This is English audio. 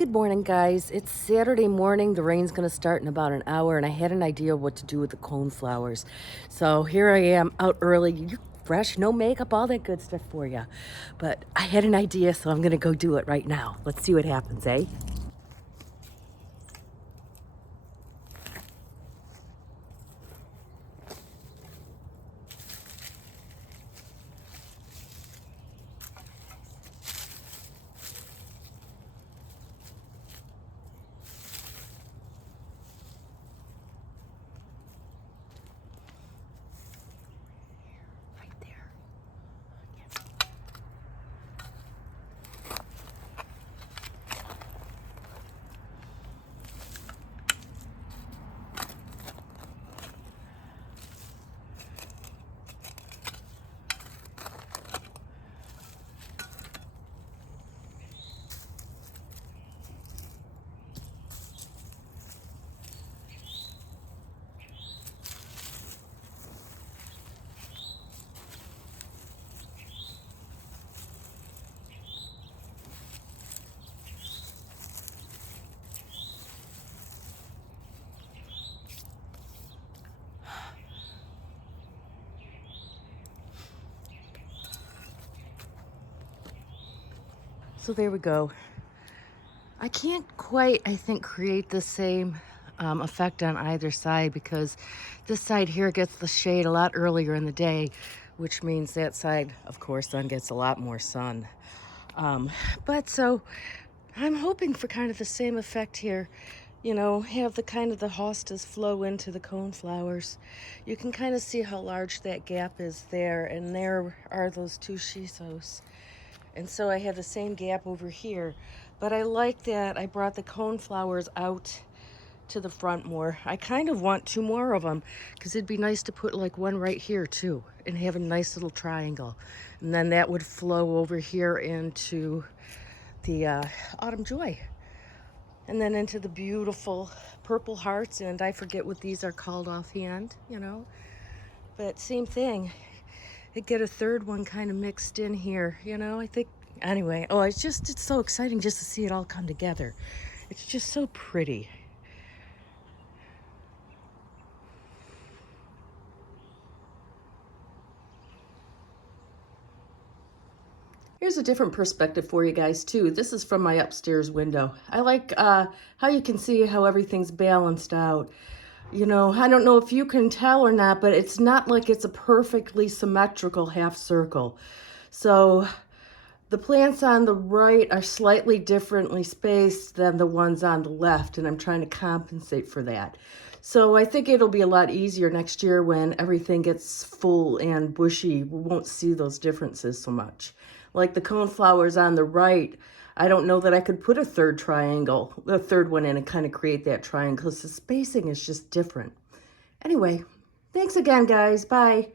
Good morning, guys. It's Saturday morning. The rain's going to start in about an hour, and I had an idea of what to do with the coneflowers. So here I am out early. You're fresh, no makeup, all that good stuff for you. But I had an idea, so I'm going to go do it right now. Let's see what happens, eh? Right there. So there we go. I can't quite, I think, create the same effect on either side because this side here gets the shade a lot earlier in the day, which means that side, of course, then gets a lot more sun. But so I'm hoping for kind of the same effect here. You know, have the kind of the hostas flow into the coneflowers. You can kind of see how large that gap is there, and there are those two shisos. And so I have the same gap over here. But I like that I brought the coneflowers out to the front more. I kind of want two more of them because it'd be nice to put like one right here too and have a nice little triangle. And then that would flow over here into the Autumn Joy. And then into the beautiful purple hearts, and I forget what these are called offhand, you know. But same thing. I get a third one kind of mixed in here, you know, I think. Anyway, oh, it's so exciting just to see it all come together. It's just so pretty. Here's a different perspective for you guys too. This is from my upstairs window. I like how you can see how everything's balanced out. You know, I don't know if you can tell or not, but it's not like it's a perfectly symmetrical half circle. So the plants on the right are slightly differently spaced than the ones on the left, and I'm trying to compensate for that. So I think it'll be a lot easier next year when everything gets full and bushy. We won't see those differences so much. Like the coneflowers on the right, I don't know that I could put a third one in and kind of create that triangle because the spacing is just different. Anyway, thanks again, guys. Bye.